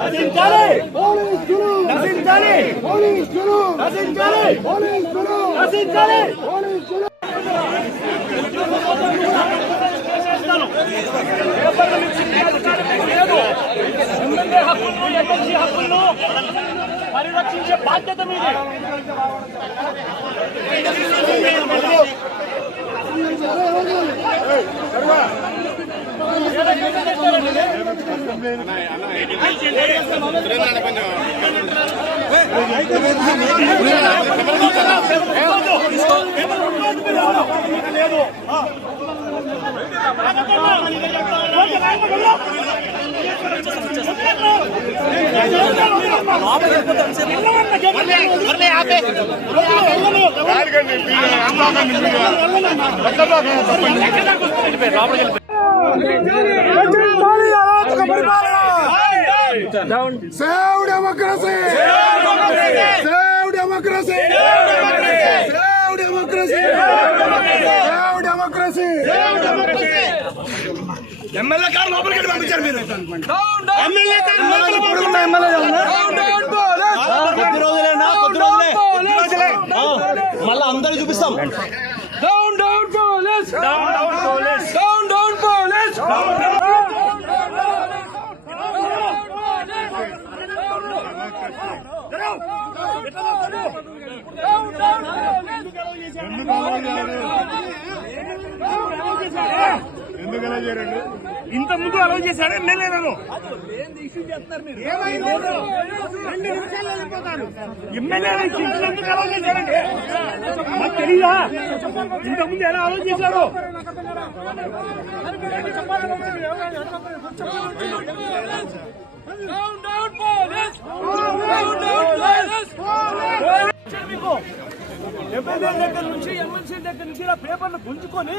నశించాలి! నశించాలి! అధికారం లేదు. ఎమ్మెల్యే హక్కులను ఎమ్మెల్సీ హక్కులను పరిరక్షించే బాధ్యత మీదే లేదు save democracy save democracy MLA లోపలికి పంపించారు మీరు రోజులే మళ్ళీ అందరూ చూపిస్తాం down down police down down police down down police ఇంత ముందు అలౌ చేశాడే ఎమ్మెల్యే నన్ను ఎమ్మెల్యే ఎందుకు అలౌ చేశాడండి. మాకు తెలీదా? ఇంత ముందు ఎలా అలౌ చేశారు? ఎమ్మెల్యే దగ్గర నుంచి ఎమ్మెల్సీ దగ్గర నుంచి ఇలా పేపర్లు గుంజుకొని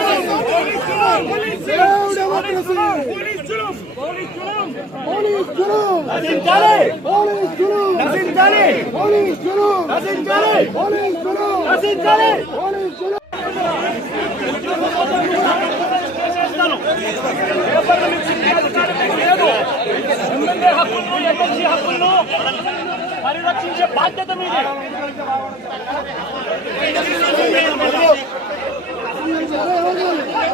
ఎమ్మెల్యే హక్కులను ఎమ్మెల్సీ హక్కులను పరిరక్షించే బాధ్యత మీది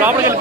లోపలికి